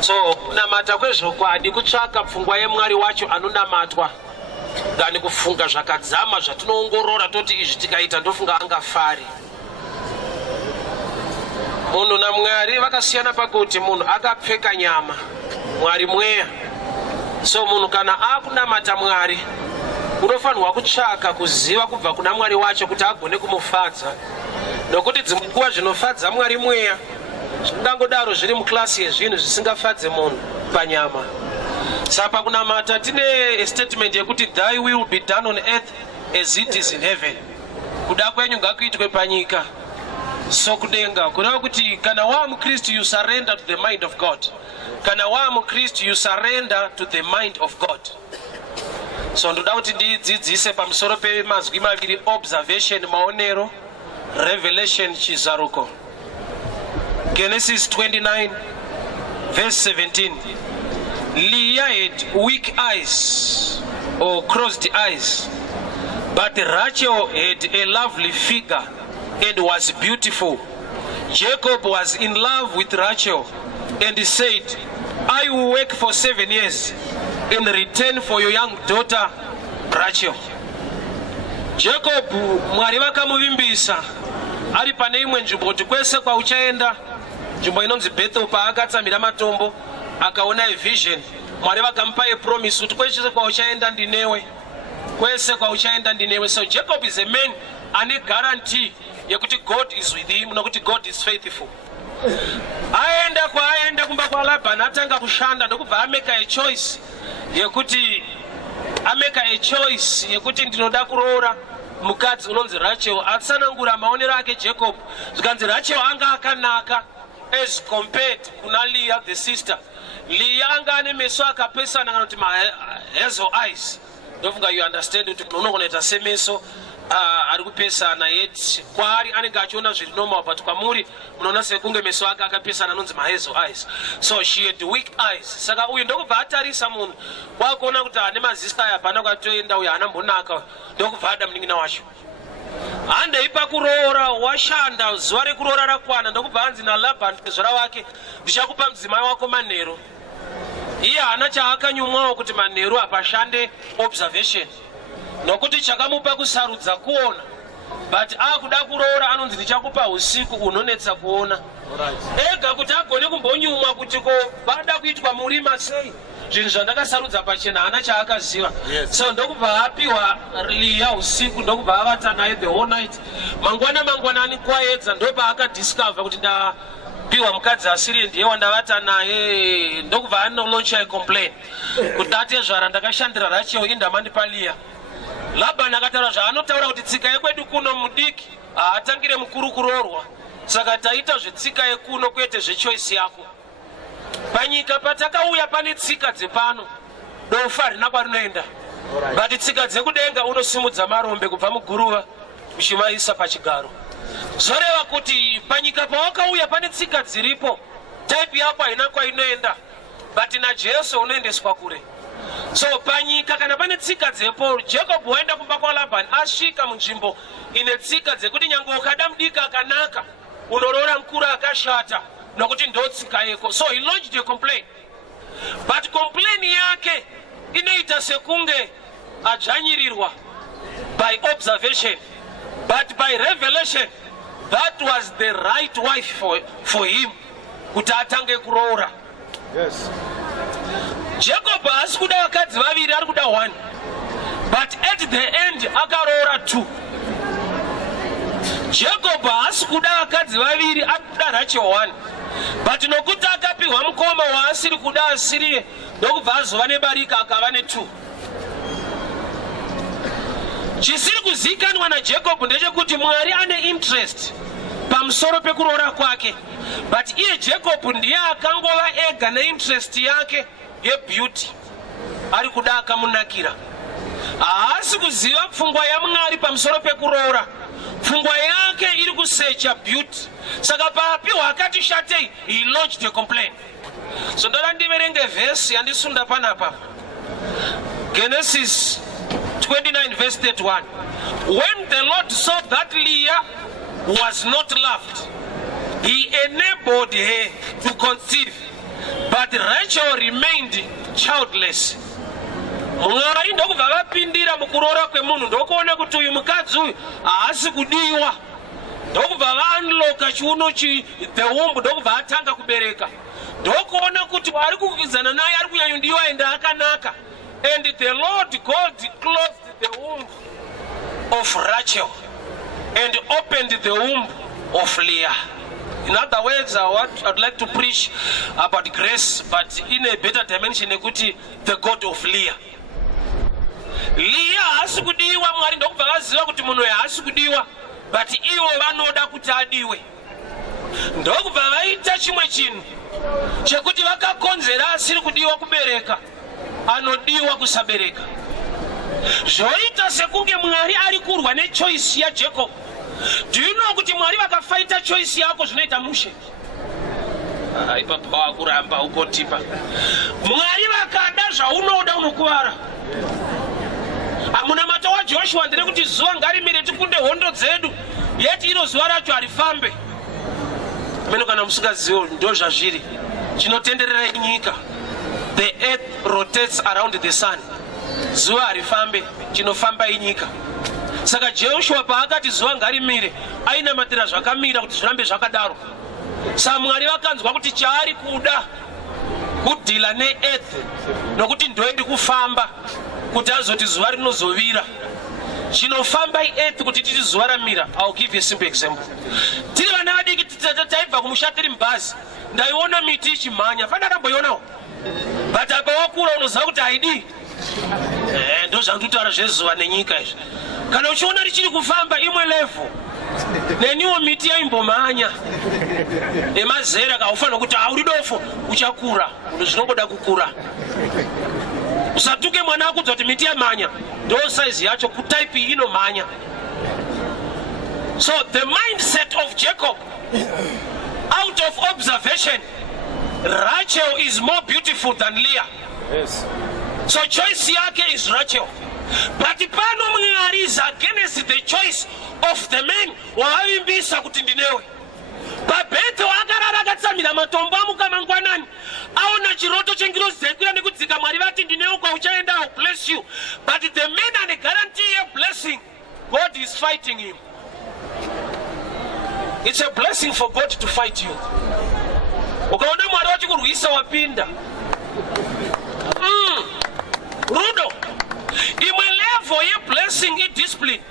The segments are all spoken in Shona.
So kunamata kwezvokwadi kutsvaka pfungwa yemwari wacho anonamatwa ngani kufunga zvakadzama zvatinoongorora toti izvi tikaita ndofunga angafari. Munhu naMwari vakasiyana pakuti munhu akapfeka nyama, Mwari mweya. So munhu kana akunamata Mwari unofanirwa kutsvaka kuziva kubva kuna Mwari wacho kuti agone kumufadza, nokuti dzimwe nguva zvinofadza Mwari mweya zvingangodaro zviri muklasi yezvinhu zvisingafadze munhu panyama. Saka kunamata tine statement yekuti thy will be done on earth as it is in heaven. Kuda kwenyu ngakuitwe panyika sokudenga. Kureva kuti kana wa muKristu you surrender to the mind of God. Kana wa muKristu you surrender to the mind of God. So ndoda kuti ndidzidzise pamusoro pemazwi maviri, observation Maonero, revelation chizaruko. Genesis 29 verse 17. Leah had weak eyes or crossed eyes, but Rachel had a lovely figure and was beautiful. Jacob was in love with Rachel and he said, I will work for 7 years in return for your young daughter Rachel. Jacob Mwari vakamuvimbisa ari pane imwe nzvimbo kuti kwese kwauchaenda, nzvimbo inonzi Bethel, paakatsamira matombo akaona a vision, Mwari vakamupa a promise kuti kwese kwauchaenda ndinewe, kwese kwauchaenda ndinewe. So Jacob is a man ane guarantee yekuti God is with him, nokuti God is faithful. Aenda kumba kwa Labani atanga kushanda ndokubva ameka a choice yekuti ndinoda kuroora mukadzi unonzi Rachel. Atsanangura maonero ake Jacob zvikanzi Rachel anga akanaka as compared kuna Leah the sister. Leah anga ane meso akapesana kana kuti hazel eyes. Ndofunga you understand kuti unogonaita semeso ari kupesana, yet kwaari anenge achiona zviri normal, but kwamuri munoona sekunge meso ake akapesana anonzi hazel eyes. So she had weak eyes. Saka uyu ndokubva atarisa munhu kwakuona kuti ane maziso aya hapana kwatoenda, uyu haana mbonaka, ndokubva ada munin'ina wacho. Handeipa kuroora, washanda zuva rekuroora rakwana, ndokubva anzi naLabhani mukadzi wake, ndichakupa mudzimai wako manheru. Iye haana chaakanyumwawo kuti manheru hapashande observation, nokuti chakamupa kusarudza kuona, but akuda kuroora anonzi ndichakupa usiku unonetsa kuona. Ega kuti agone kumbonyumwa kuti ko vada kuitwa murima sei, zvinhu zvandakasarudza pachena haana chaakaziva. So ndokubva apiwa Leah usiku, ndokubva avata naye the whole night. Mangwanani kwaedza ndopaakadiscover kuti ndapiwa mukadzi asiri ndiye wandavata naye. Ndokubva anolauncha a complaint kuti atezvara ndakashandira Rachel indamandipa Leah. Labhani akataura zvaanotaura kuti tsika yekwedu kuno mudiki haatangire mukuru kuroorwa, saka taita zvetsika yekuno kwete zvechoice yako. Panyika patakauya pane tsika dzepano dofa harina kwarinoenda, but tsika dzekudenga unosimudza marombe kubva muguruva uchimaisa pachigaro. Zoreva kuti panyika pawakauya pane tsika dziripo, type yako haina kwainoenda, but naJesu unoendeswa kure. So panyika kana pane tsika dzepo, Jacob waenda kumba kwa Labhani asvika munzvimbo ine tsika dzekuti nyange ukada mudika akanaka unoroora mukuru akashata, nokuti ndo tsika yeko. So he lodged a complaint, but complaint yake inoita sekunge adzvanyirirwa by observation, but by revelation that was the right wife for him kuti atange kuroora. Yes. Jacob haasi kuda vakadzi vaviri, ari kuda 1, but at the end akaroora 2. Jacob haasi kuda vakadzi vaviri, ari kuda Rachel 1, but nokuti akapiwa mukoma waasiri kuda asiri, ndokubva azova nebarika akava ne2. Chisiri kuzikanwa naJacob ndechekuti Mwari ane interest pamusoro pekuroora kwake, but iye Jacob ndiye akangova ega neinterest yake yebeauty, ari kuda akamunakira. Haasi kuziva pfungwa yaMwari pamusoro pekuroora, pfungwa yake iri kusecha beauty. Saka papiwa akati shatei, he lodged a complaint. So ndoda ndiverenge verse yandisunda panapa, Genesis 29 verse 31. When the Lord saw that Leah was not loved, he enabled her to conceive, but but Rachel remained childless. Mwari ndokubva vapindira mukuroora kwemunhu ndokuona kuti uyu mukadzi uyu haasi kudiwa. Ndokubva vaunloka chiuno the womb ndokubva atanga kubereka. Ndokuona kuti ari kukwikwidzana naye ari kunyanyodiwa ende akanaka. And the Lord God closed the womb of Rachel and opened the womb of Leah. In other words, I'd like to preach about grace, but in a better dimension, the God of Leah. Leah haasi kudiwa, Mwari ndokubva vaziva kuti munhu uyu haasi kudiwa, but ivo vanoda kuti adiwe. Ndokubva vaita chimwe chinhu chekuti vakakonzera asiri kudiwa kubereka, anodiwa kusabereka. Zvoita sekunge Mwari ari kurwa nechoice yaJacob. Do you know kuti Mwari vakafaita choice yako zvinoita mushe? Ipapa wakuramba ukotipa. Mwari vakada zvaunoda unokuvara. Munamato waJoshua ndine kuti zuva ngarimire tikunde hondo dzedu, yeti iro zuva racho harifambe. Meno kana musikazivo ndo zvazviri. Chinotenderera nyika. The earth rotates around the sun. Zuva harifambe, chinofamba inyika. Saka Joshua paakati zuva ngarimire, ainamatira zvakamira kuti zvirambe zvakadaro. Saka Mwari vakanzwa kuti chaari kuda kudhila neearth nokuti ndoendi kufamba kuti azoti zuva rinozovira. Chinofamba earth kuti titi zuva ramira. I'll give you a simple example. Tiri vana vadiki taibva kumusha tiri mubhazi, ndaiona miti ichimhanya, fana ndakamboionawo. But apa wakura unoziva kuti haidi. Ndo zvanditaura zvezuva nenyika izvi. Kana uchiona richiri kufamba imwe level, neniwo miti yaimbomhanya. Emazera kaufanira kuti uri dofo uchakura, zvinongoda kukura. Usatuke mwana wako kuti miti yamhanya, ndo size yacho kutaipi inomhanya. So the mindset of Jacob, out of observation, Rachel is more beautiful than Leah. Yes. So choice yake is Rachel. But pano Mwari is against the choice of the men wavimbisa kuti ndinewe. Babete wakarara akatsamira matombo amukamangwanani, aona chiroto chengirozi dzekwira nekudzika, Mwari vati ndinewe kwauchaenda, I'll bless you. But the men ane guarantee a blessing, God is fighting him. It's a blessing for God to fight you. Ukaona Mwari wachikurwisa wapinda. Rudo. Imwe level ye blessing ye discipline.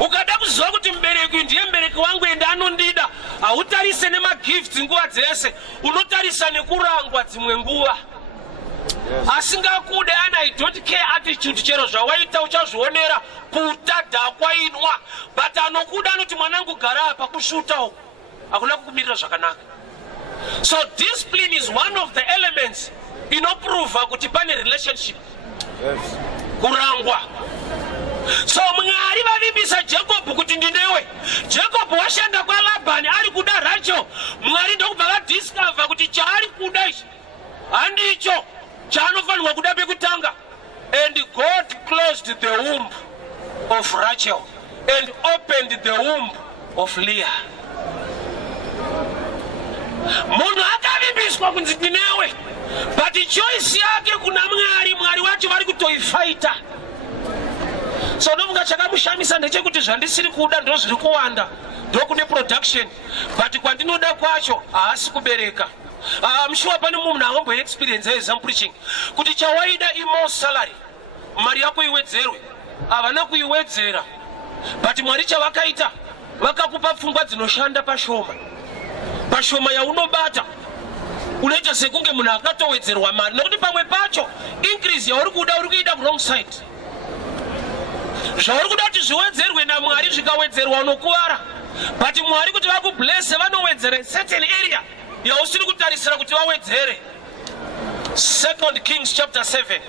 Ukada kuziva kuti mbereki ndiye mbereki wangu ende anondida, hautarise nemagifts nguva dzese, unotarisa nekurangwa dzimwe nguva. Asingakude ana I don't care attitude chero zvawaita uchazvionera kutadhakwa inwa, but anokuda anoti mwanangu gara apa kushuta uku, hakuna kukumirira zvakanaka. So discipline is one of the elements inoprova kuti pane relationship. Yes. Kurangwa. So Mwari vavimbisa Jacob kuti ndinewe. Jacob washanda kwa Labani ari kuda Rachel. Mwari ndokubva vadiscover kuti chaari kuda ichi handicho chaanofanirwa kuda pekutanga. And God closed the womb of Rachel and opened the womb of Leah. Munhu akavimbiswa kunzi ndinewe, but choice yake kuna Mwari wacho vari kutoifaita. So ndomunga chakamushamisa ndechekuti zvandisiri kuda ndo zviri kuwanda, ndo kune production, but kwandinoda kwacho haasi kubereka. I'm sure pane munhu angombo experience as I'm preaching kuti chawaida more salary, mari yako iwedzerwe, havana kuiwedzera, but Mwari chavakaita vakakupa pfungwa dzinoshanda pashoma. Pashoma yaunobata unoita sekunge munhu akatowedzerwa mari, nokuti pamwe pacho increase yauri kuda uri kuida wrong side. Zvauri kuda kuti zviwedzerwe naMwari zvikawedzerwa unokuvara, but Mwari kuti vakublesse vanowedzera certain area yausiri kutarisira kuti vawedzere. 2 Kings chapter 7.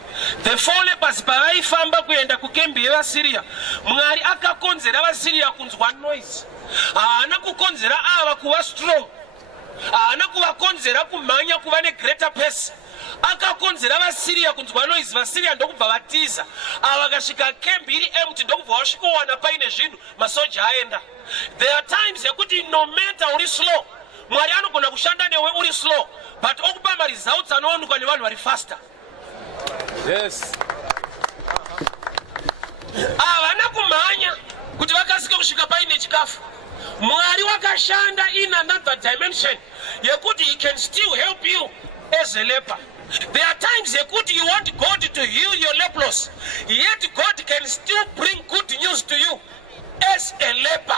The four lepers pavaifamba kuenda kukembi yevaSiria, Mwari akakonzera vaSiria kunzwa noise. Haana kukonzera ava kuva strong, haana kuvakonzera kumhanya kuva negreater pace. Akakonzera vaSiria kunzwa noise, vaSiria ndokubva vatiza. Ava vakasvika kembi iri empty ndokubva vasvikowana paine zvinhu, masoja aenda. There are times yekuti no matter uri slow, Mwari anogona kushanda newe uri slow, but okupa ma results anoonekwa nevanhu vari faster. Yes. Havana kumhanya kuti vakasike kusvika paine chikafu. Mwari wakashanda in another dimension yekuti he can still help you as a leper. There are times yekuti you want God to heal your lepers, yet God can still bring good news to you as a leper.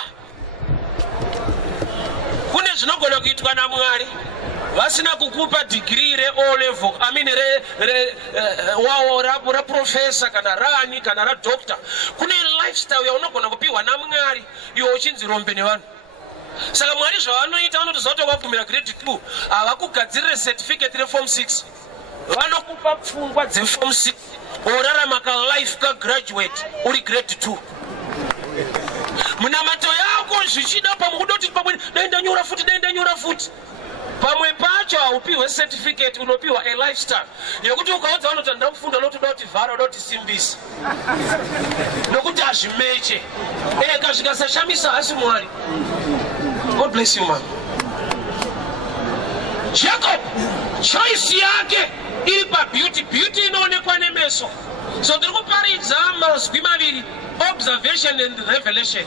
Kune zvinogona kuitwa naMwari vasina kukupa degree re-O level, I mean ra professor kana rani kana ra doctor. Kune lifestyle yaunogona kupiwa naMwari iwe uchinzi rombe nevanhu. Saka Mwari zvavanoita vanoti zvato vabvumira grade 2 havakugadzirire certificate re-form 6, vanokupa pfungwa dze-form 6 orarama ka-life ka-graduate uri grade 2. Munamato yako zvichida pamwe kudoti pamwe daindanyora futi pamwe pacho haupiwe certificate, unopiwa a lifestyle yekuti ukaudza vanoti ndakufunda notoda kuti vhara uda kuti simbisa nokuti hazvimeche eka zvikasashamisa hasi Mwari. God bless you, man. Jacob choice yake iri pabeauty. Beauty inoonekwa nemeso. So tiri kuparidza mazwi maviri, observation and revelation.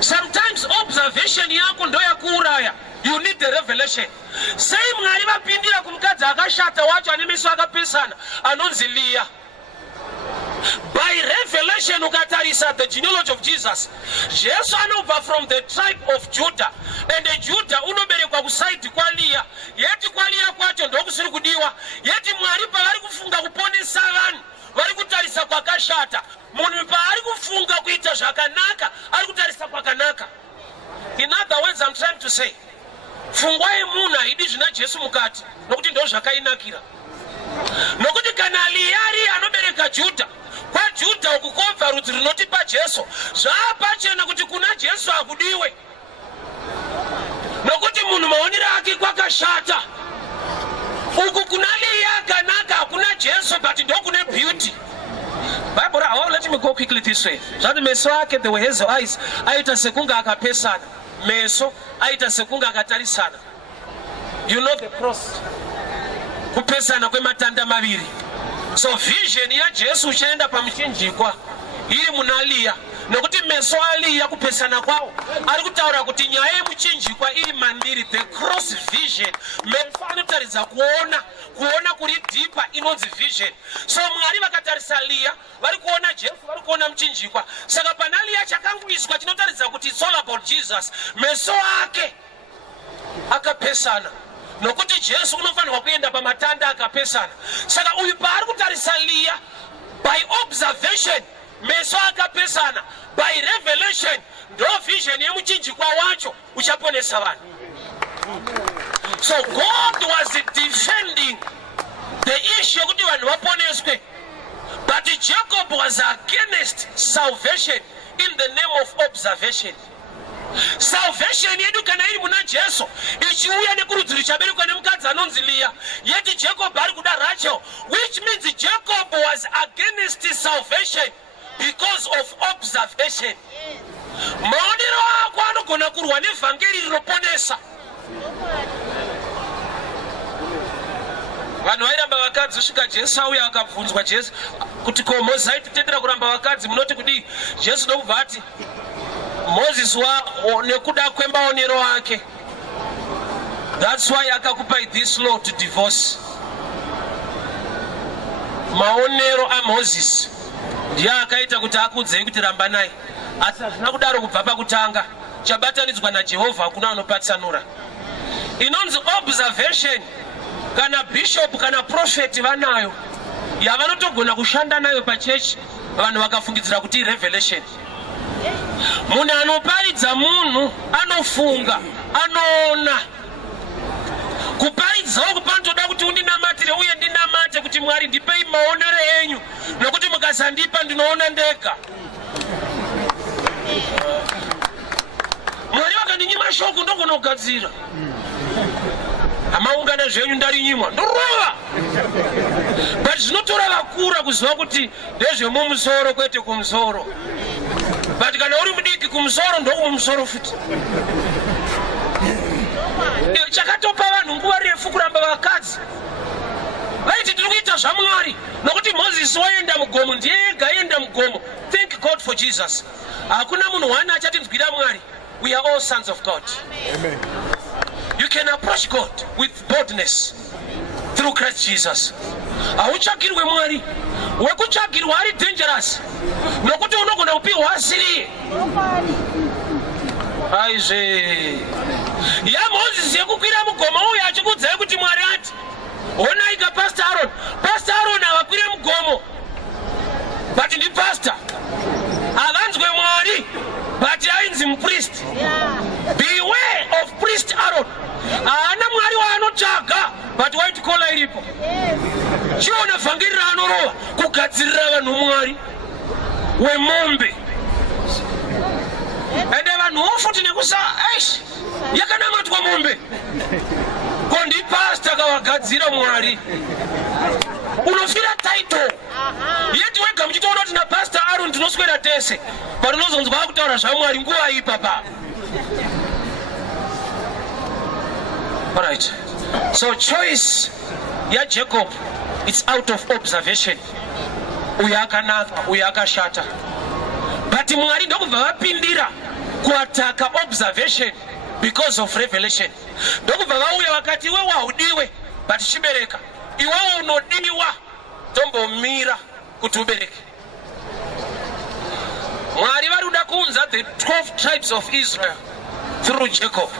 Sometimes observation yako ndo yakuuraya, you need the revelation. Sei Mwari vapindira kumukadzi akashata wacho ane meso akapesana anonzi Leah. By revelation ukatarisa the genealogy of Jesus, Jesu anobva from the tribe of Judah, and the Judah unoberekwa kusaidi kwa Leah, yeti kwa Leah kwacho ndokusiri kudiwa, yeti Mwari pavari kufunga kuponesa vanhu vari kutarisa kwakashata, munhu paari kufunga kuita zvakanaka ari kutarisa kwakanaka. In other words, I'm trying to say, pfungwa yemunhu haidi zvina Jesu mukati nokuti ndo zvakainakira. Nokuti kana Leah anobereka Judah, kwa Judah ukukobva rudzi rinotipa Jesu, zvapachena kuti kuna Jesu hakudiwe. Nokuti munhu maonero ake kwakashata. Uku kuna Leah kanaka hakuna Jesu, but ndo kune beauty. Bible, let me go quickly this way. Zvati meso ake, the way his eyes, aita sekunga akapesana. Meso aita sekunga akatarisana. You know the cross. Kupesana kwematanda maviri. So vision ya Jesu uchaenda pamuchinjikwa iri muna Leah, nokuti meso a Leah kupesana kwawo ari kutaura kuti nyaya yemuchinjikwa iri mandiri, the cross vision. Meso anotaridza kuona kuri deeper inonzi vision. So Mwari vakatarisa Leah vari kuona Jesu, vari kuona muchinjikwa. Saka pana Leah chakangoiswa chinotaridza kuti it's all about Jesus. Meso ake akapesana nokuti Jesu unofanirwa kuenda pamatanda akapesana. Saka uyu paari kutarisa Leah, by observation meso akapesana, by revelation ndo vision yemuchinjikwa wacho uchaponesa vanhu. So God was defending the issue yokuti vanhu vaponeswe, but Jacob was against salvation in the name of observation. Salvation yedu kana iri muna Jesu ichiuya nekurudzi richaberekwa nemukadzi anonzi Leah, yeti Jacob ari kuda Rachel, which means Jacob was against salvation because of observation. Maonero ako anogona kurwa nevhangeri rinoponesa. Vanhu vairamba vakadzi kusvika Jesu auya akabvunzwa Jesu kuti ko Mozisi aititendera kuramba vakadzi, munoti kudii? Jesu ndokubva ati Moses nekuda kwemaonero ake, that's why akakupai this law to divorce. Maonero a Moses ndiye akaita kuti akudzei kuti ramba naye, asi hazvina kudaro kubva pakutanga. Chabatanidzwa naJehovha hakuna anopatsanura. Inonzi observation kana bishop kana prophet vanayo yavanotogona kushanda nayo pachechi, vanhu vakafungidzira kuti revelation. Munhu anoparidza munhu anofunga, anoona. Kuparidzawo kupanotoda kuti undinamatire uye ndinamate kuti Mwari ndipei maonero enyu, nokuti mukasandipa ndinoona ndega. Mwari vakandinyima shoko ndogona kugadzira. Amaungana zvenyu ndarinyimwa ndorova. But zvinotora vakura kuziva kuti ndezvemumusoro kwete kumusoro. But kana uri mudiki kumusoro ndokumusoro futi. chakatopa vanhu nguva refu kuramba vakadzi vaiti tiri kuita zvaMwari nokuti Moses waenda mugomo ndiye ega aenda mugomo. Thank God for Jesus. Hakuna munhu wani achatinzwira Mwari. We are all sons of God. Amen. You can approach God with boldness through Christ Jesus. Hauchagirwe Mwari. Wekuchagirwa ari dangerous. Nokuti unogona kupiwa asiri. Aize. Ya Moses yekukwira mugomo uyu achikudzai kuti Mwari ati ona ika Pastor Aaron. Pastor Aaron avakwire mugomo. But ndi pastor. Avanzwe Mwari. But ainzi mupriest. Beware of priest Aaron. Ana Mwari waanotsvaga but white collar iripo. Chiona vhangeri ranorova kugadzirira vanhu Mwari wemombe. Ende vanhu vofuti nekusa yakanamatwa mombe. Kondi pastor kavagadzira Mwari. Unofira title. Yeti wega muchitoona kuti na Pastor Aaron tinoswera tese. But unozonzwa kutaura zvaMwari nguva ipapa. All right. So choice ya Jacob, it's out of observation. Uyakanaka, uyakashata. But Mwari ndokubva vapindira kuataka observation because of revelation. Ndokubva vauya vakati iwe waudiwe but chibereka. Iwe unodiwa tombomira kuti ubereke. Mwari varuda kuunza the 12 tribes of Israel through Jacob.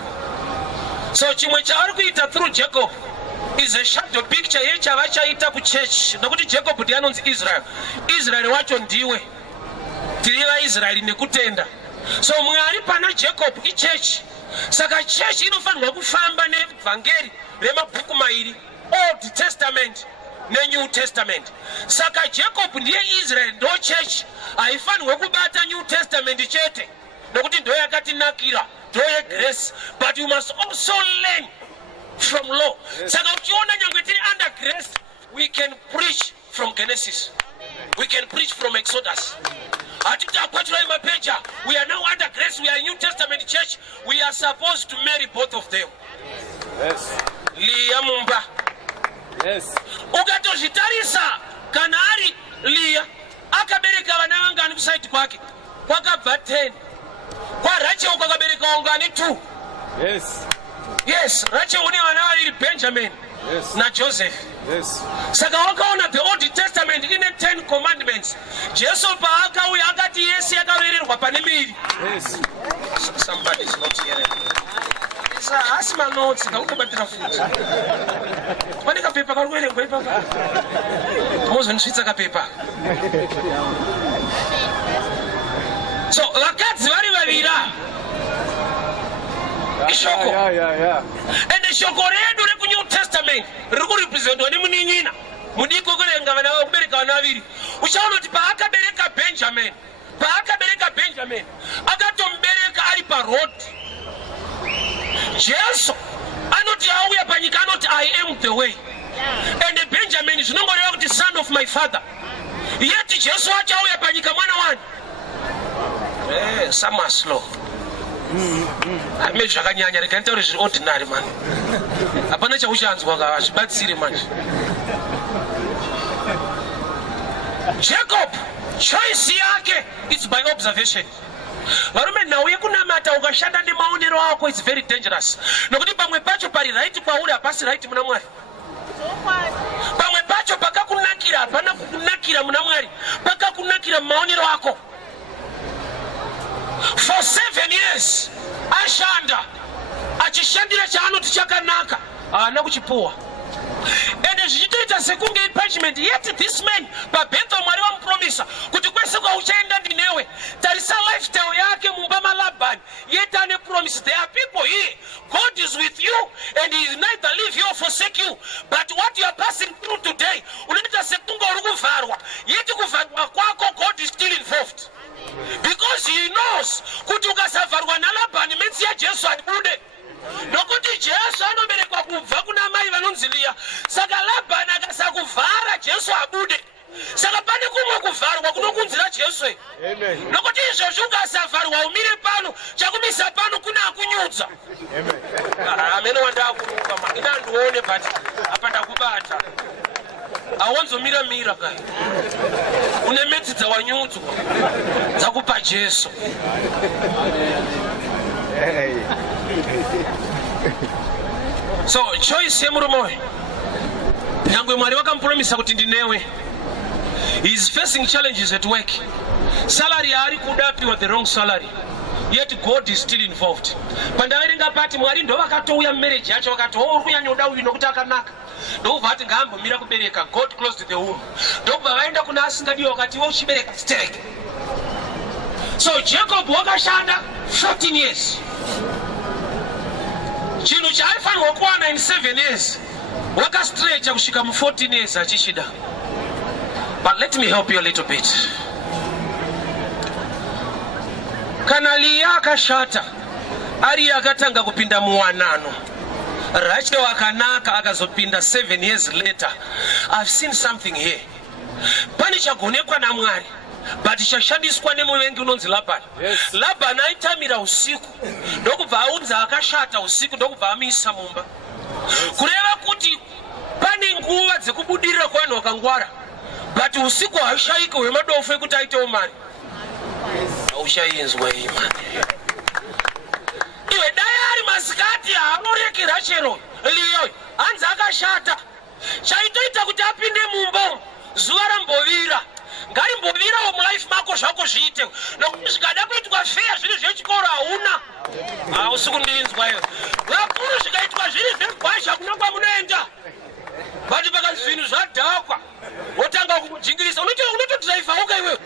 So chimwe chavari kuita through Jacob is a shadow picture yechavachaita kuchurch. Nokuti Jacob ndiye anonzi Israel. Israel wacho ndiwe. Tiri vaIsraeri nekutenda. So Mwari pana Jacob ichurch. Saka church inofanirwa kufamba nevhangeri remabhuku mairi, Old Testament neNew Testament. Saka Jacob ndiye Israel ndo church. Haifanirwe kubata New Testament chete. Nokuti ndo yakatinakira, ndo yegrace. But you must also learn from law. Saka uchiona nyangwe tiri under grace, we can preach from Genesis. We can preach from Exodus. We are now under grace. We are a New Testament church. We are supposed to marry both of them. Yes. Leah mumba. Yes. Ukatozvitarisa kana ari Leah akabereka vana vangani kuside kwake kwakabva 10. Kwa Rachel kwakabereka vangani 2. Yes. Yes, Rachel une vana vaviri Benjamin. Yes. Na Joseph. Yes. Saka wakaona the Old Testament ine 10 commandments. Jesu paakauya akati Yesu yakavererwa pane miri. Yes. Somebody is not here. Asima notes ngaukubatira futi. Pane kapepa karuerengwa ipapa. Mozonitsvitsa kapepa. So vakadzi vari vavira. Ishoko. Yeah. And the shoko redu reku New Testament riku representwa nemuninyina. Mudiko kurenga vana vakubereka vana vaviri. Uchaona kuti paakabereka Benjamin akatombereka ari parod. Jesu anoti auya panyika anoti I am the way. And Benjamin zvinongoreva kuti son of my father. Yet Jesu achauya panyika mwana wani. Some slow. Ame zvakanyanya reka nitaure zviri ordinary man. Hapana chauchanzwa ka zvibatsire manje. Jacob choice yake it's by observation. Varume nhau yekunamata ukashanda nemaonero ako it's very dangerous. Nokuti pamwe pacho pari right kwauri hapasi right muna Mwari. Pamwe pacho pakakunakira hapana kukunakira muna Mwari. Pakakunakira maonero ako. For 7 years ashanda achishandira chaanoti chakanaka haana kuchipuwa. Ende zvichitoita sekunge punishment. Yet this man pabhetha Mwari vamupromisa kuti kwese kwauchaenda ndinewe. Tarisa lifestyle yake mumba maLabhani. Yet ane promise. There are people here. God is with you and he will neither leave you or forsake you. But what you are passing through today, unoita sekunge uri kuvharwa. Yet kuvharwa kwako God is still involved. Because he knows kuti ukasavharwa naLabhani means ya Jesu abude. Nokuti Jesu anoberekwa kubva kuna mai vanonzi Leah. Saka Labhani akasakuvhara Jesu abude. saka pane kumwe kuvharwa kunokunzira Jesu. Amen. Nokuti izvozvo ukasavharwa umire pano, chakumisa pano kuna akunyudza. Amen. Amene wandakuruka ina ndione but apa ndakubata. Awonzomira mira kai. Une medzi dzawanyudzwa. Dzakupa Jesu. Hey. So choice yemurume. Nyangwe Mwari wakampromisa kuti ndinewe. He is facing challenges at work. Salary ari kudapiwa the wrong salary. Yet God is still involved. Pandaverenga pati Mwari ndo vakatouya marriage yacho vakati uri kunyanyoda uyu nokuti akanaka. Ndobva ati ngambomira kubereka. God closed the womb. Ndobva vaenda kuna asingadiwa vakati uchibereka stereke. So Jacob wakashanda 14 years. Chinhu chaifanirwa kuwana in 7 years. Wakastretcha kusvika mu 14 years achishida. But let me help you a little bit. Kana Leah akashata, ari akatanga kupinda muwanano. Rachel akanaka akazopinda 7 years later. I've seen something here. Pane chagonekwa naMwari, but chashandiswa nemuvengi unonzi Labani. Yes. Labani aitamira usiku, ndokubva audza akashata usiku, ndokubva amuisa mumba. Kureva kuti pane nguva dzekubudirira kwanhu wakangwara, but usiku haushaiki hwemadofu ekuti aitewo mari. Haushainzwa imani. Iwe dai ari masikati hanoreki Rachel Leah hanzi akashata. Chaitoita kuti apinde mumba zuva rambovira. Ngarimbovirawo mulife mako zvako zviite. Nokuti zvikada kuitwa fair zviri zvechikoro hauna. Hausi kundinzwa iwe. Vakuru zvikaitwa zviri zvegwazha kuna kwamunoenda. Bati pakazi zvinhu zvadhakwa. Wotanga kujingirisa. Unotodhiraivhauka iwewe.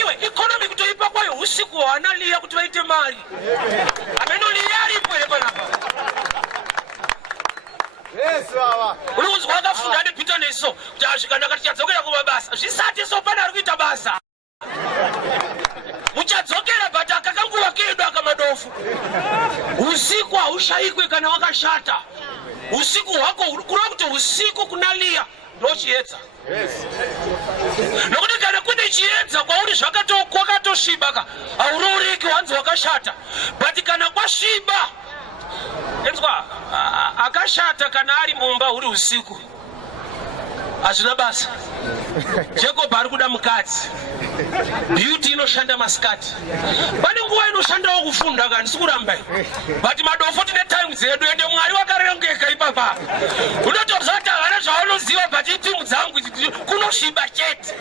Iwe economy kutoipa kwayo usiku hwana Leah kuti vaite mari. Ameno Leah aripo here panapa. Yes, Baba. Unonzwa akafunda nePeter neso kuti azvikanaka tichadzokera kumabasa. Zvisati so pana ari kuita basa. Muchadzokera but akakanguva kedu akamadofu. Usiku haushaikwe kana wakashata. Usiku hwako kureva kuti usiku kuna Leah ndochiedza. Yes. Nokuti kana kune chiedza kwauri kwakatosviba hauroreki wanzi wakashata. But kana kwasviba, enzwa akashata kana ari mumba uri usiku hazvina basa. Jacob ari kuda mukadzi. Beauty inoshanda masikati. Pane nguva inoshandawo kufunda kana sikuramba. But madofu tine time dzedu ende Mwari wakarongeka ipapa. Unotoziva kuti havana zvaunoziva but itimu dzangu kunosviba chete.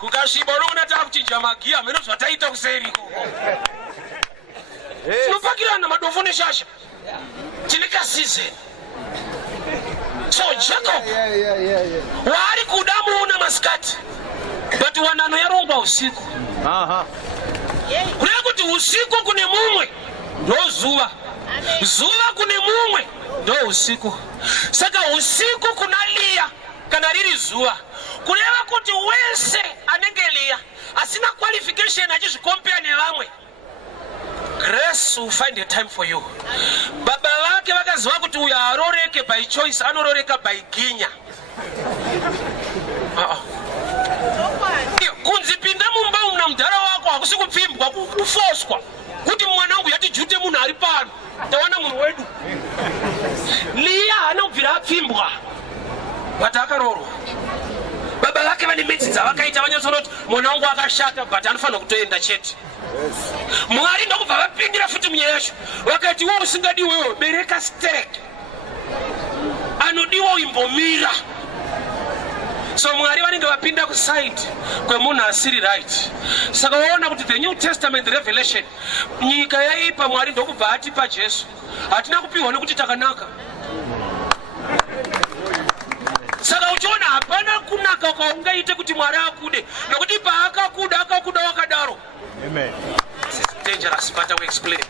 Kukasviba unoona takuchinja magiya meno zvataita kuseri. Tinopakirana madofu neshasha. Tine kasizeni. So Jacob waari kuda muuna masikati, but wanano yarongwa usiku. Kureva kuti usiku kune mumwe ndo zuva, zuva kune mumwe ndo usiku. Saka usiku kuna Leah kana riri zuva. Kureva kuti wese anenge Leah asina qualification achizvikompea nevamwe, grace will find a time for you. Baba vake vakaziva kuti uyu haaroreke by choice, anororeka by ginya. Kunzipinda mumba muna mudhara wako hakusi kupfimbwa, kufoswa kuti mwanangu yatijute munhu ari pano, tawana munhu wedu. Leah haana kubvira apfimbwa but akarorwa. Baba vake vane medzi dzavakaita vanyatsoona kuti mwana wangu akashata but anofanira kutoenda chete. Mwari ndokubva vapindira futi munyaya yacho vakati iwe usingadiwe iwewe bereka stereke, anodiwa uimbomira. So Mwari vanenge vapinda kuside kwemunhu asiri right. Saka waona kuti the New Testament revelation nyika yaipa Mwari ndokubva atipa Jesu. Hatina kupiwa nekuti takanaka. Saka uchiona hapana kunaka kwaungaite kuti Mwari akude, nokuti paakakuda wakadaro. Amen. This is dangerous, but I will explain.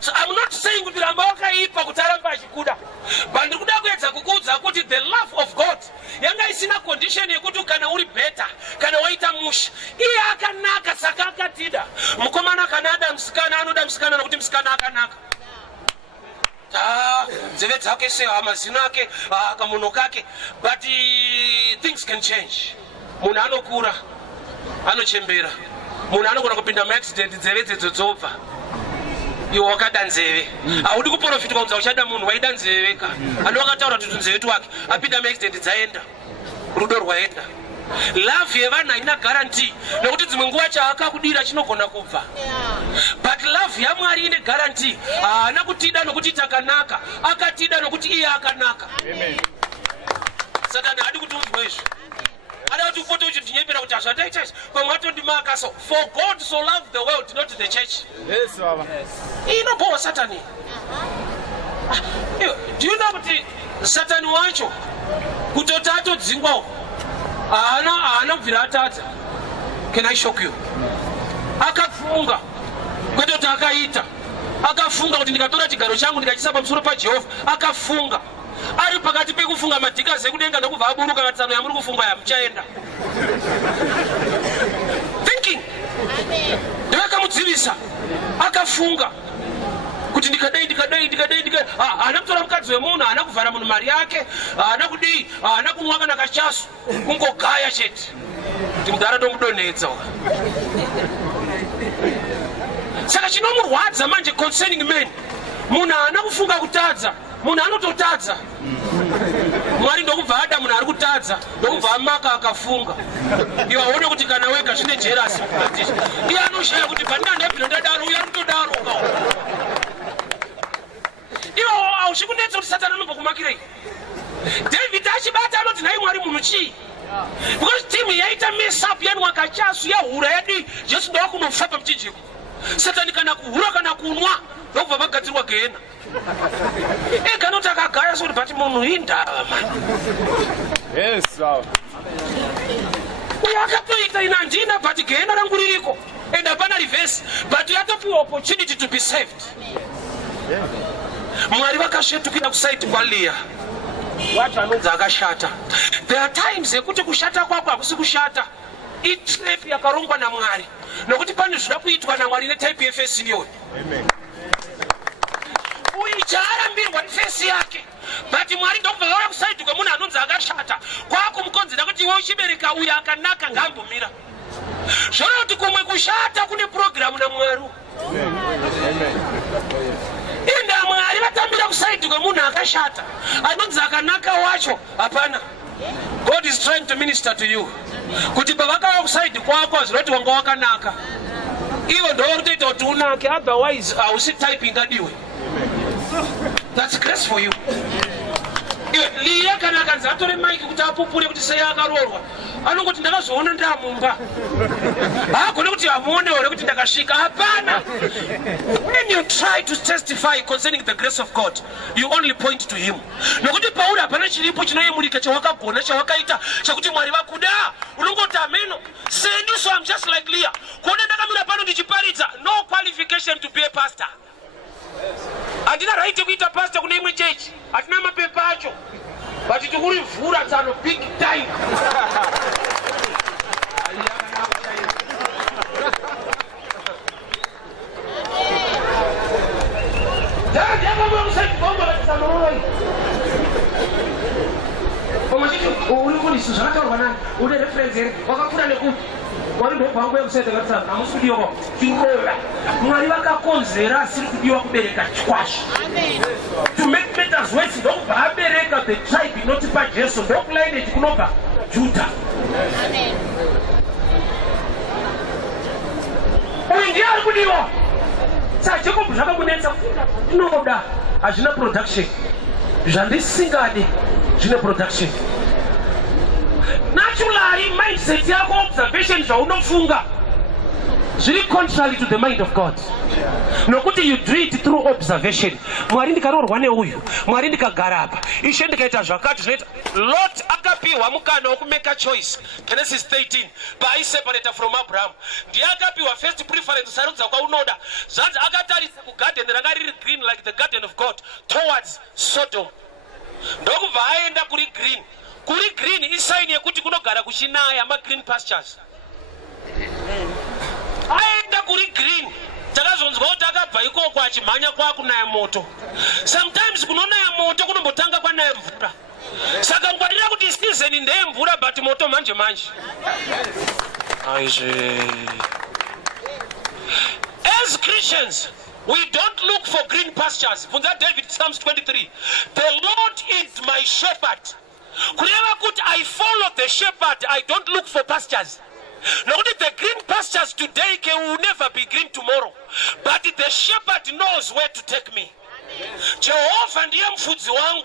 So I'm not saying kuti ramba wakaipa kuti aramba achikuda, but ndikuda kuedza kukuudza kuti the love of God yanga isina condition yekuti kana uri better kana waita musha. Iye akanaka saka akatida. Mukomana kana ada musikana anoda musikana nokuti musikana akanaka. nzeve dzake semazino ake kamuno kake, but things can change. Munhu anokura anochembera, munhu anogona kupinda muaccident nzeve dzedzobva. Iwe wakada nzeve haudi kuprofita kunza uchada munhu waida nzeve ka anokataura kuti nzeve twake apinda muaccident dzaenda rudo rwaenda. Love yevanhu haina guarantee nokuti dzimwe nguva chaakakudira chinogona kubva, but love yaMwari ine guarantee. Haana kutida nokuti takanaka, akatida nokuti iye akanaka. Satani hadi kuti unzwe izvo, ada kuti ufote uchitinyepera kuti hazvataita izvi pamwe atondimaka. So for God so loved the world, not the church. Yes, Baba. Inobowa Satani. Do you know kuti Satani wacho kutoti atodzingwawo haana kubvira atadza. Can I shock you? Akafunga kwetoti akaita, akafunga kuti ndikatora chigaro changu ndikachisa pamusoro paJehovha. Akafunga ari pakati pekufunga madhikazi ekudenga ndokubva aburuka akati tsano yamuri kufunga yamuchaenda. Thinking ndovakamudzivisa, akafunga kuti ndikadai. Haana kutora mukadzi wemunhu, haana kuvhara munhu mari yake, haana kudii, haana kunwa kana kachasu, kungogaya chete kuti munhu aratomudonhedza. Saka chinomurwadza manje concerning men, munhu haana kufunga kutadza, munhu anototadza. Mwari ndokubva ada munhu ari kutadza, ndokubva amaka akafunga. Iwe aone kuti kana wega zvine jerasi mukati. Iye anoshaya kuti pandandabvino ndadaro uye anotodaro ukaona. Iwe haushi kunetsa kuti Satani anobva kumakirei. David achibata anoti nhai Mwari munhu chii? Because timu yaita mess up yani wakachasu yahura yadi Jesu ndo kunofa pamuchinjiko. Satani kana kuhura kana kunwa ndokubva pagadzirwa gehena. Kanoti akagaya soti bati munhu indava man. Yes, Baba. Uye akatoita ina ndina but gehena rangu ririko. And hapana reverse, but yatopiwa opportunity to be saved. Mwari vakasvetukira kusaiti kwa Leah. Wacho anonzi akashata. There are times yekuti kushata kwako hakusi kushata, itrap yakarongwa naMwari, nokuti pane zvida kuitwa naMwari netype yefesi iyoyo. Uyu chaarambirwa nefesi yake, but Mwari ndokubva vaura kusaiti kwemunhu anonzi akashata kwakumukonzera kuti iwe uchibereka uyu akanaka ngambomira. Zvona kuti kumwe kushata kune programu naMwari. Inda Mwari vatambira kusaiti kwemunhu akashata anonzi akanaka wacho hapana. God is trying to minister to you kuti pavakauya kusaiti kwako zvinoti wanga wakanaka, iwe ndo uritoita kuti unake, otherwise hausi type ingadiwe. That's grace for you. Leah kana akanzi atore maiki kuti apupure kuti sei akaroorwa, anongoti ndakazoona ndamumba. Haakone kuti amuone ore kuti ndakasvika, hapana. When you try to testify concerning the grace of God, you only point to him. Nokuti pauri hapana chiripo chinoyemurika chawakagona chawakaita chakuti Mwari vakuda, unongoti ameno. Sendi, so I'm just like Leah. Kuona ndakamira pano ndichiparidza, no qualification to be a pastor. Handina right kuita pastor kune imwe church, hatina mapepa acho, but tikuri vhura tsano big time. Mwari vakakonzera asiri kudiwa kubereka chikwasha. To make matters worse, ndokubva abereka the tribe inotipa Jesu, ndokulineage kunobva Judah. Uyu ndiye ari kudiwa. Saka Jacob zvakamunetsa inoda hazvina production. Zvandisingade zvine production. Naturally, mindset yako, observation zvaunofunga zviri contrary to the mind of God. Nokuti you do it through observation. Mwari ndikaroorwa neuyu, Mwari ndikagara apa, ishe ndikaita zvakati zvinoita. Lot akapiwa mukana wokumeka choice. Genesis 13. Paaiseparata from Abraham. Ndiye akapiwa first preference sarudza kwaunoda. Zvanzi akatarisa kugarden ranga riri green like the garden of God towards Sodom. Ndokubva aenda kuri green. Kuri green isaini yekuti kunogara kuchinaya, ma green pastures. Aenda kuri green. ndakazonzwa kuti akabva ikoko achimhanya kwakunaya moto. Sometimes kunonaya moto kunombotanga kwanaya mvura. Saka ngwarira kuti season ndeyemvura but moto manje manje. As Christians, we don't look for green pastures. For that David, Psalms 23. The Lord is my shepherd. I follow the shepherd. I don't look for pastures. Not the green pastures today will never be green tomorrow. But the shepherd knows where to take me. Jehovah ndiye mfudzi wangu.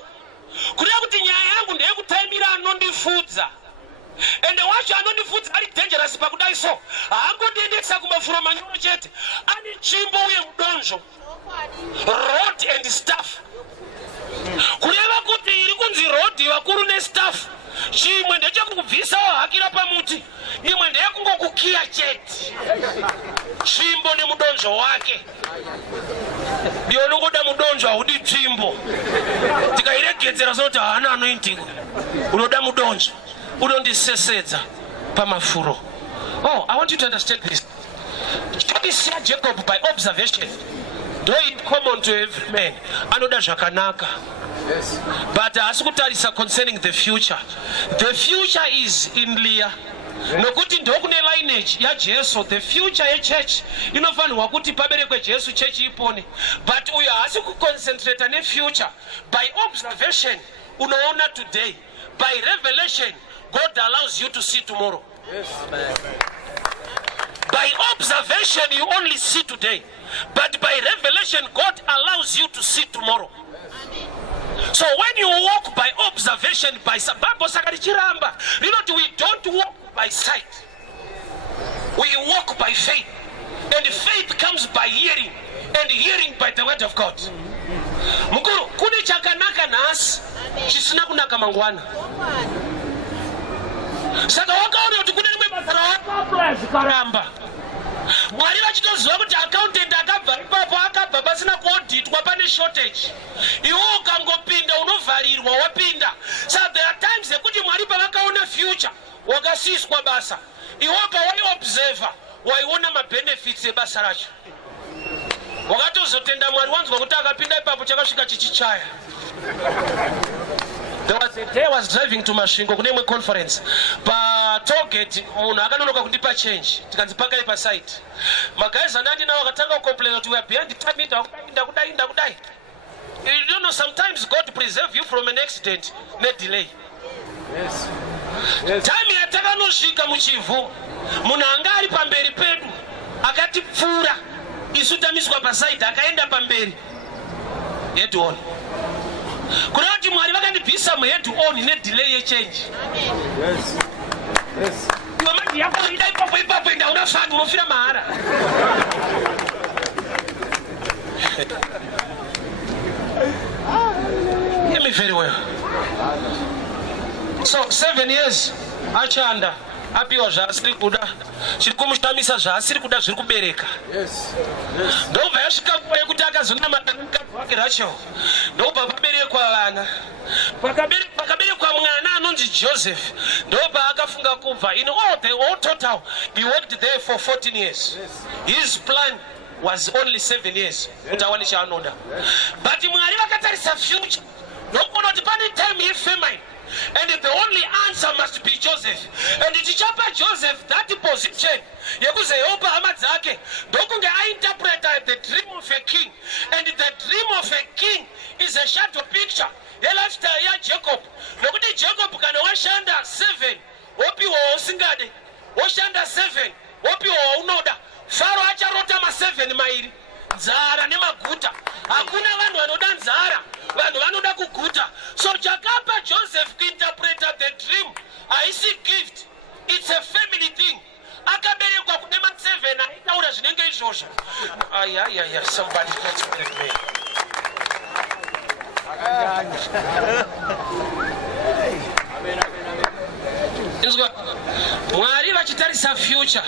Kulia kuti nyaya yangu ndiye kutaimira anondifudza. And wacho anondifudza ari dangerous pakudai so. Angondiendesa kumafuro manyoro chete. Ani chimbo uye mudonjo. Rod and staff. Kureva kuti iri kunzi rod vakuru ne staff. Chimwe ndechekubvisa wahakira pamuti. Imwe ndeyekungokukiya chete. Chimbo nemudonjo wake. Ndionongoda mudonjo haudi chimbo. Tikairegedzera zoti haana anointing. Unoda mudonjo. Unondisesedza pamafuro. Oh, I want you to understand this. Chakisiya Jacob by observation. Though it common to every man. Anoda zvakanaka. Yes. But asikutarisa concerning the future. The future is in Leah. Nokuti ndokune lineage ya Jesu. The future ya church inofanirwa kuti paberekwe Jesu church ipone. But uyo asikuconcentrate ne future. By observation unoona today. By revelation God allows you to see tomorrow. Yes. By observation you only see today. But by revelation God allows you to see tomorrow. So when you walk by observation, by you know, we don't walk by sight. We walk by faith. And faith comes by hearing. And hearing by the word of God. Mukuru, kuni chakanaka nas, chisina kunaka mangwana. Saka wakaona kuti kune rimwe basa rawakapulazi karamba. Mwari vachitoziva kuti accountant akabva ipapo akabva pasina kuauditwa pane shortage. Iwo ukangopinda unovharirwa wapinda. So there are times ekuti Mwari pavakaona future wakasiswa basa. Iwo pawaiobserver waiona mabenefits ebasa racho. Wakatozotenda Mwari wanzwa kuti akapinda ipapo chakasvika chichichaya. There was a day I was driving to Mashingo kune imwe conference. Pa target munhu akanonoka kundipa change. Tikanzipanga ipa site. Magays anandi nawo akatanga complain kuti we are behind the time ndakudai. You know sometimes God preserve you from an accident, no delay. Yes. Yes. Time yatakanosvika muchivu. Munhu anga ari pamberi pedu akatipfura. Isu tamiswa pa site akaenda pamberi. Head on. Kurati Mwari vakandibvisa muhead on ne delay ye change. Yes. Yes. Mama yako ida ipapo enda unafanga unofira mahara. Hear me very well. So 7 years achanda apiwa zvasiri kuda zviri kumushamisa zvasiri kuda zviri kubereka. Yes. Ndobva yasvika nguva yekuti akazonamata mukadzi wake Rachel. Ndobva paberekwa vana. Pakaberekwa mwana anonzi Joseph. Ndobva akafunga kubva. In all total he worked there for 14 years. His plan was only 7 years. Kuti awane chaanoda. But Mwari vakatarisa future. Ndokuona kuti pane time yefamine. And the only answer must be Joseph. And tichapa Joseph that position. Yekuzeopa hama dzake. Ndokunge interpret the dream of a king. And the dream of a king is a shadow picture. The lifestyle ya Jacob. Nokuti Jacob kana washanda 7. Wopi wa usingade. Washanda 7. Wopi wa unoda. Faro acharota ma 7 mairi. Nzara ne maguta. Hakuna vanhu vanoda nzara. Vanhu vanoda kuguta. So Jakapa Joseph interpreted the dream. I see gift. It's a family thing. Akaberekwa kune ma 7 aitaura zvinenge izvozvo. Somebody can't break me. Mwari vachitarisa future.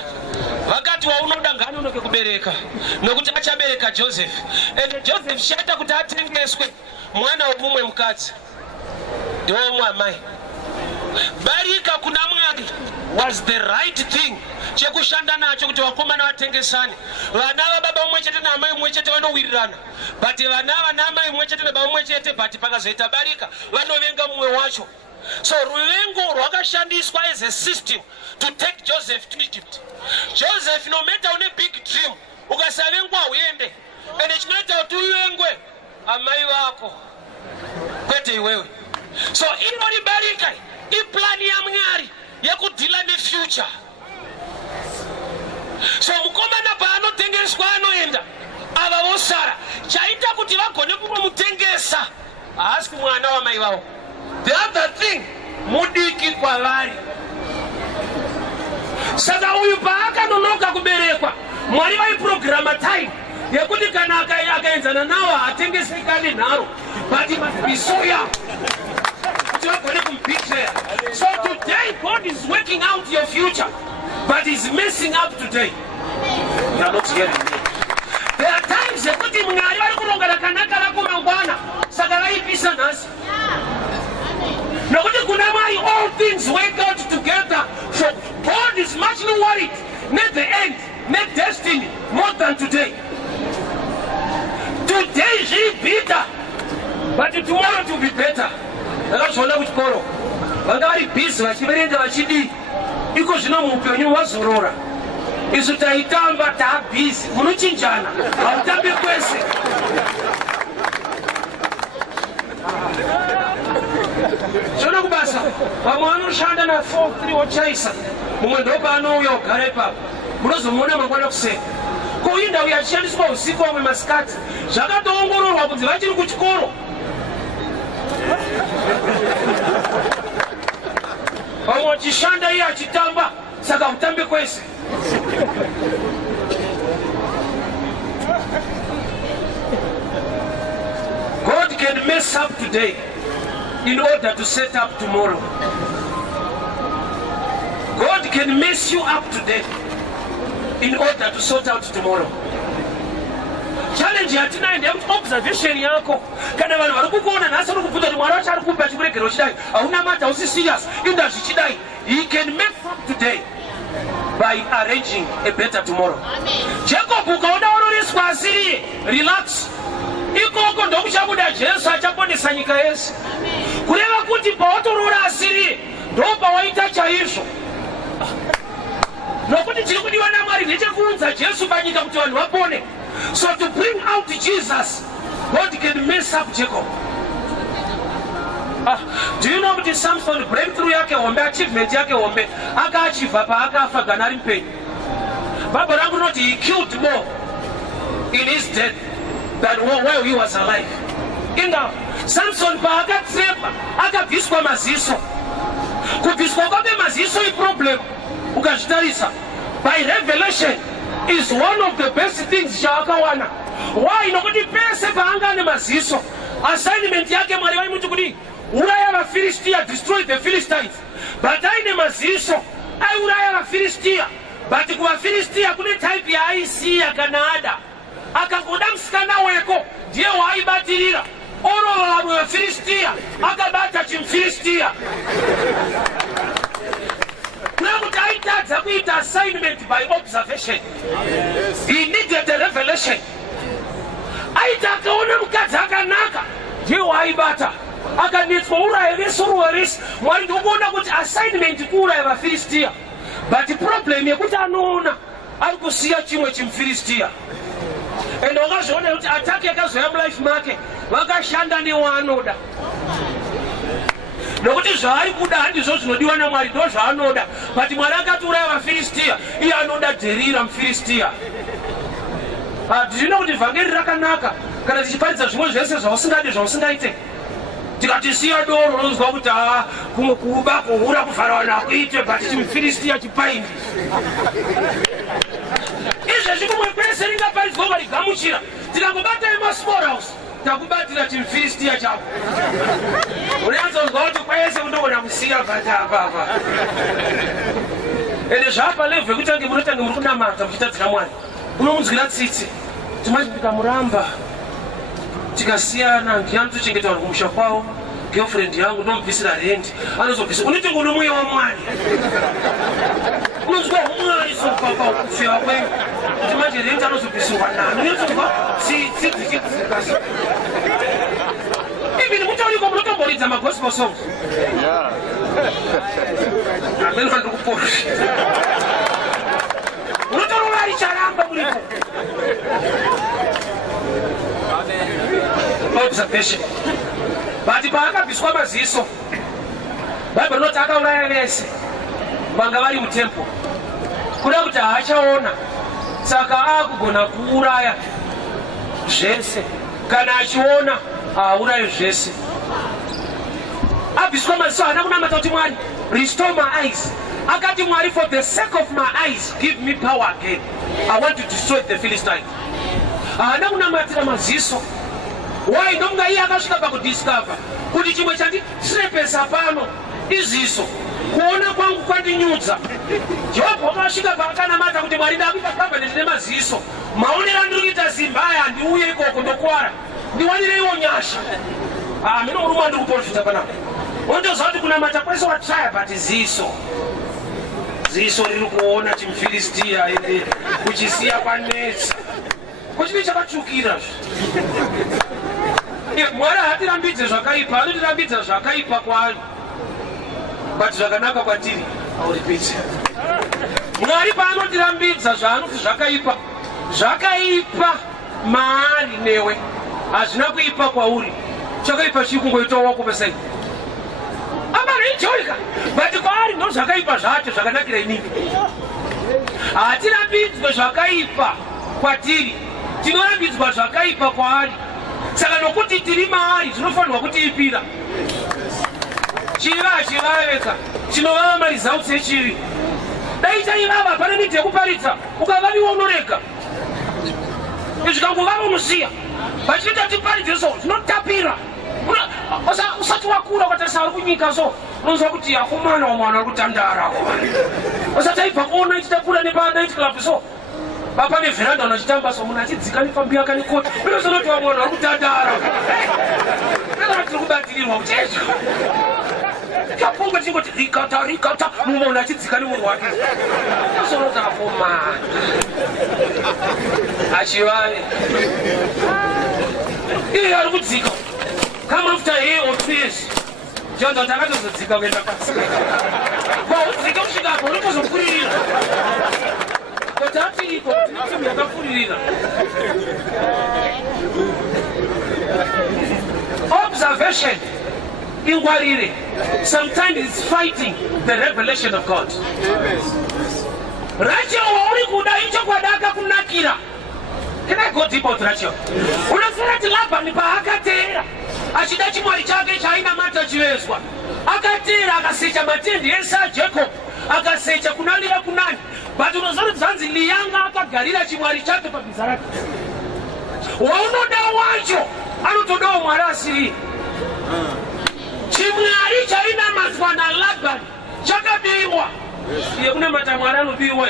Vakati waunoda nganonoke kubereka. Nokuti achabereka Joseph. And Joseph shata kuti atengeswe mwana womumwe mukadzi. Ndiwo mwamai. Barika kuna Mwari was the right thing. chekushanda nacho kuti vakomana vatengesane. Vana vababa mumwe chete namai mumwe chete vanowirirana, but vana vanamai mumwe chete nebaba mumwe chete, but pakazoita barika vanovenga mumwe wacho. So ruvengo rwakashandiswa as a system to take Joseph to Egypt. Joseph, no matter on a big dream, ukasavengwa uende, and chinoita kuti uengwe amai vako kwete iwewe. So inori barika iplan ya Mwari yakudila ne future. So mukomana paanotengeswa anoenda ava vosara chaita kuti vagone kumutengesa haasi kumwana wamai vavo. The other thing, mudiki kwavari. Saka uyu paakanonoka kuberekwa, Mwari vaiprograma time yekuti kana akaenzana nawo hatengesekane nharo, but he must be so young. So today God is working out your future, but he's messing up today. You are not hearing me. There are times yekuti Mwari varikuronga rakanaka rakumangwana saka vaipisa nhasi. All things work out together. So God is much more worried. Not the end, not destiny, more than today. Today is bitter, but tomorrow to be better. That's what I would call. But I busy. I should be busy. Because you know, you was Aurora. Is it a time but I'm busy? Munuchinjana. I'll tell you question. Shona kubasa pamwana ushanda na 4-3 wachaisa mumwendopa anouya ugare papa munozomona mangwana kuseka kuinda uyashandiswa usiku wamwe masikati zvakatoongororwa kunzi vachiri kuchikoro pamwe wachishanda iye achitamba saka utambe kwese. God can mess up today in order to set up tomorrow. God can mess you up today in order to sort out tomorrow. Challenge yatina ende observation yako kana vanhu vari kukuona nhasi uri kubvunza kuti Mwari wacho ari kupa chikuregero chidai hauna mata usi serious inda zvichidai. He can make up today by arranging a better tomorrow. Jacob ukaona wanoriswa asiriye relax. Ikoko ndokuchabuda Jesu achaponesa nyika yese. Kureva kuti pawatorora asiriye ndopa waita chaizvo. Nokuti tiri kudiwa naMwari nechekuudza Jesu panyika kuti vanhu vapone. So to bring out Jesus, God can mess up Jacob. Do you know kuti Samson breakthrough yake hombe, achievement yake hombe, akaachiva paakafa kana ari mupenyu. Bible rangu rinoti he killed more in his death than while he was alive. Inga Samson paakatsepa akabviswa maziso. Kubviswa kwake maziso iproblem. Ukazvitarisa by revelation is one of the best things chaakawana. Why? Nokuti pese paanga ane maziso assignment yake Mwari vaimuti kuti uraya vaFilistia, destroy the Philistines. But aine maziso aiuraya vaFilistia, but kuvaFilistia kune type yaaisiya kana ada akagoda musikana weko ndiye waaibatirira orova vamwe vaFilistia akabata chimuFilistia. Kuti aitadza kuita assignment by observation. He needed a revelation. Aita akaona mukadzi akanaka ndiye waaibata akanetswa uraya vesuruwa rese. Mwari ndokuona kuti assignment kuuraya vaFilistia, but problem yekuti anoona ari kusiya chimwe chimuFilistia. And wakazviona kuti attack yakazoya mulife make vakashanda newaanoda. Nokuti zvaari kuda handizvo zvinodiwa naMwari, ndo zvaanoda. But Mwari akati uraya vaFilistia, iye anoda Dherira muFilistia. Ndino kuti vhangeri rakanaka kana tichiparidza zvimwe zvese zvausingadi zvausingaite. Tikatisiya doro unozwa kuti kumwe kuba kuhura kuvharawa nakuite but chimuFilistia chipaindi. Izvezvi kumwe kwese ringaparidzwa varigamuchira. Tikangobata emasmall house takubatira chimuFilistia chako. Unaanzozwa kuti kwese kundogona kusiya but apa. Ende zvapa level yekuti ange munotange muri kunamata muchitadzira Mwari. Unomunzwira tsitsi. Timati tikamuramba tikasiyana ndiyani tochengeta vanhu kumusha kwavo girlfriend yangu ndombvisira rent anozobvisa unoti ngune mweya waMwari unozwa Mwari sopapa kufewa kwenyu kuti manje rent anozobvisirwa nani unozwa dzidzikasi even mutauriko munotomboridza magospel songs amene vandikuposha unotorora richaramba mulipo observation but paakabviswa maziso Bible inoti akauraya vese vanga vari mutemple kuda kuti haachaona saka akugona kuuraya zvese kana achiona haurayi zvese abviswa maziso haana kunamata kuti Mwari restore my eyes akati Mwari for the sake of my eyes give me power again I want to destroy the Philistines haana kunamatira maziso why ndonga iye akasvika pakudiscover kuti chimwe chandisrepesa pano iziso kuona kwangu kwandinyudza Jehovha akasvika paakanamata kuti Mwari ndakuita covenant nemaziso maonero andiri kuita zimbaya ndiuye ikoko ndokwara ndiwanireiwo nyasha mino muruma ndiri kuprofita panapa wondoziva kuti kunamata kwese watraya but ziso riri kuona chimufilistiya ende kuchisiya kwanetsa kuchine chakatsvukira Mwari haatirambidze zvakaipa anotirambidza zvakaipa kwaari but zvakanaka kwatiri auripidze Mwari paanotirambidza zvaanoti zvakaipa maari newe hazvina kuipa kwauri chakaipa chikungoitawo wako pesai amarijoika but kwaari ndo zvakaipa zvacho zvakanakira inini hatirambidzwe zvakaipa kwatiri tinorambidzwa zvakaipa kwaari saka nokuti tiri maari zvinofanirwa kutiipira chivi hachivaveka chinovava marizauts echivi dai chaivava pane miti yekuparidza ukavaviwa unorega zvikangovava unoziya vachinoita tiparidze so zvinotapira usati wakura ukatarisa ari kunyika so unonzwa kuti akomana wamwana ari kutandara usati aibva kuona ichitakura nepanight club so vapane vheranda unachitamba so munhu achidzika nefambi yakanikota unozonoti wamwana ari kutandara tiri kubatirirwa kutecho chapunga chingoti rikata munhu achidzika nemunhu wake uzonoti akomana achivave iye ari kudzika come after here or 2 years jonza kuti akatozodzika kuenda pasi udzike kusvikapo unotozokuririra kuti atiriko tinoti yakafuririra observation ingwarire sometimes it's fighting the revelation of God Rachel wauri kuda ichokwadi akakunakira. Can I go deep on Rachel? Unasema ati Labani paakateera achida chimwari chake chaina mata chiwezwa akateera akasecha matendi esa Jacob akasecha kuna Leah kunani but unozori zanzi Leah akagarira chimwari chake pabhiza rake waunoda wacho anotodawo mwari asiri chimwari chaina mazwa na Labani chakabiwa iye kune mata mwari anobiwa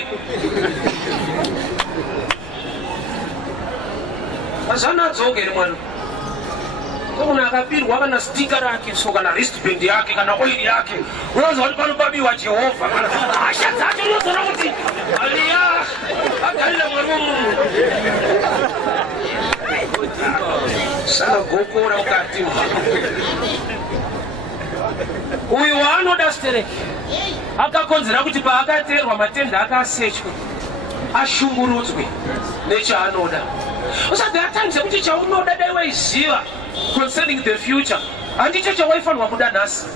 Azana dzogere mwana. Kuna akapirwa kana sticker yake so kana wristband yake kana oil yake. Unazo wali pano babi wa Jehova kana asha zake unozona kuti Leah akalila mwana. Sana gokora ukati. Uyu wanoda stereke. Akakonzera kuti paakaterwa matenda akasechwa. Ashungurudzwe nechaanoda. There are times kuti chaunoda dai waiziva concerning the future andicho chawaifanirwa kuda nhasi.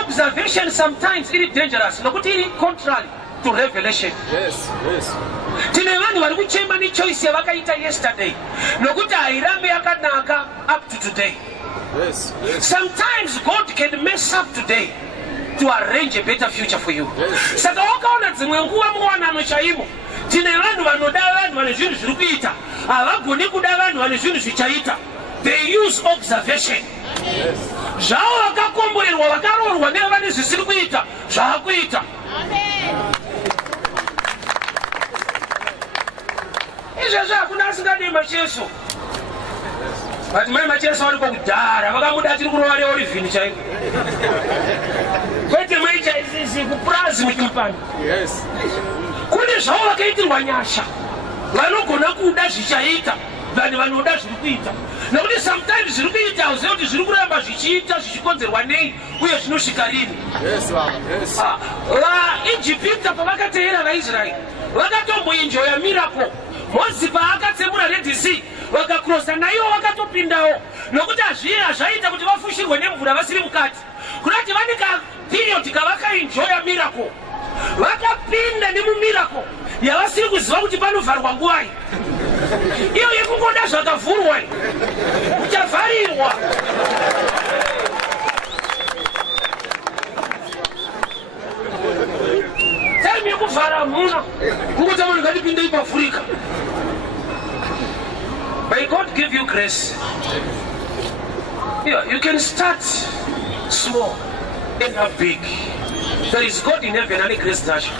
Observation sometimes iri dangerous nokuti iri contrary to revelation. Yes. Tine vanhu vari kuchema nechoice yavakaita yesterday nokuti hairambe yakanaka up to today. Yes. Sometimes God can mess up today to arrange a better future for you. Saka wakaona dzimwe nguva muwanano chaimo tine vanhu vanoda vanhu vane zvinhu zviri kuita havagoni kuda vanhu vane zvinhu zvichaita. They use observation. Zvavo vakakomborerwa vakaroorwa nevane zvisiri kuita zvaakuita. Izvezvo hakuna asingadei macheso. But my machesa wali kudara vakamuda tiri kurova Olivini chaiko. Kwete maicha izisi kuprazi muchimpani. Yes. Kune zvavo vakaitirwa nyasha vanogona kuda zvichaita vanhu vanoda zviri kuita nekuti sometimes zviri kuita uzive kuti zviri kuramba zvichiita zvichikonzerwa nei uye zvinosvika rini. VaIjipita pavakateera vaIsraeri vakatomboenjoya miracle. Mozisi paakatsemura Red Sea vakakrosa naivo vakatopindawo nokuti hazvaita kuti vafushirwe nemvura vasiri mukati kunati vane kaperiod kavakaenjoya miracle vakapinda nemumiracle yavasiri kuziva kuti panovharwa nguwai iyo yekungoda zvakavhurwa kuchavharirwa. Time yekuvhara muna kungoti munhu ngatipindei paAfrica. May God give you grace. Yeah, you can start small and up big. There is God in heaven and grace dash.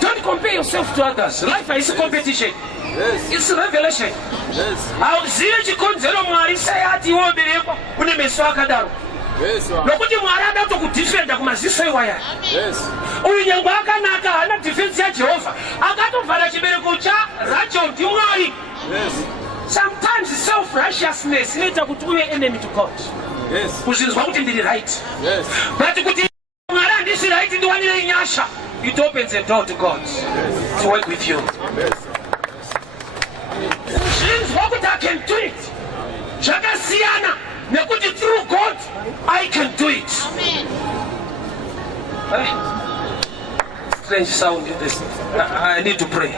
Don't compare yourself to others. Life is a competition. Yes. It's a revelation. Yes. Auzive chikonzero Mwari sayati woberekwa une meso akadaro. Yes. Nokuti Mwari adato kudefenda kumaziso iwaya. Yes. Uyu nyangu akanaka hana defense ya Jehovah. Akatovhara chibereko cha Rachel ndi Mwari. Yes. Sometimes self-righteousness inoita kuti uve enemy to God. Yes. Kuzvinzwa kuti ndiri right. Yes. But kuti Mwari handisi right ndiwanire nyasha. It opens a door to God to work with you. Yes. Zvinzwa kuti I can do it. Zvakasiyana nekuti through God I can do it. Strange sound in this. I need to pray.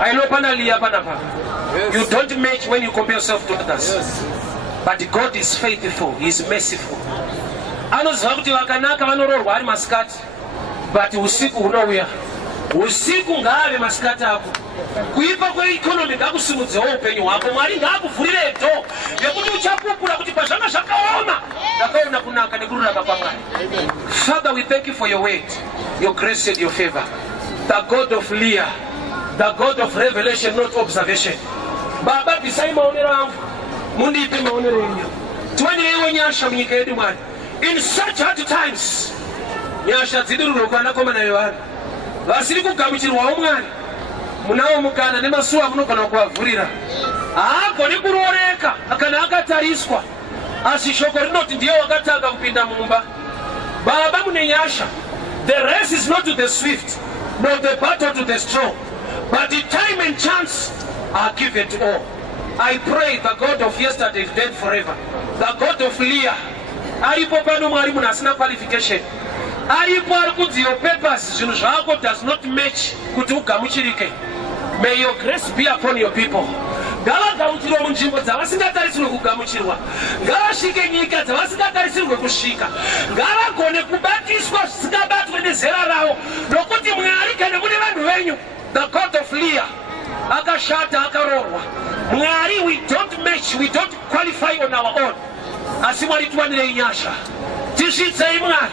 I know pana Leah pana pa. You don't match when you compare yourself to others. Yes. But God is faithful. He is merciful. Anoziva kuti vakanaka vanororwa ari masikati. But usiku unouya. Usiku ngaave masikati ako. Kuipa kweeconomy ngakusimudzewo upenyu hwako. Mwari ngaakuvhurire door yekuti uchapupura kuti pazvanga zvakaoma ndakaona kunaka nekururama kwaMwari. Father, we thank you for your word, your grace and your favor. The God of Leah, the God of revelation, not observation. Baba bisai maonero angu. Mundipe maonero yenyu. Tiwanire nyasha munyika yedu Mwari. In such hard times, nyasha dzidururuka anakomana Yohana. Vasiri kugamuchirwawo Mwari. Munawo mukana nemasuwa munogona kuvavhurira. Haagoni kurooreka kana akatariswa. Asi shoko rinoti ndiye wakatanga kupinda mumba. Baba mune nyasha. The race is not to the swift, nor the battle to the strong, but the time and chance are given to all. I pray the God of yesterday, today, forever. The God of Leah. Aripo pano Mwari munhu asina qualification. Aripo ari kuti your purpose zvinhu zvako does not match kuti ugamuchirike. May your grace be upon your people. Ngavagamuchirwe munzvimbo dzavasingatarisirwe kugamuchirwa. Ngavasvike nyika dzavasingatarisirwe kusvika. Ngavagone kubatiswa zvisingabatwe nezera ravo. Nokuti Mwari kana mune vanhu venyu, the God of Leah, akashata akarorwa. Mwari, we don't match, we don't qualify on our own. Asi Mwari tiwanire nyasha. Tisvitsei Mwari.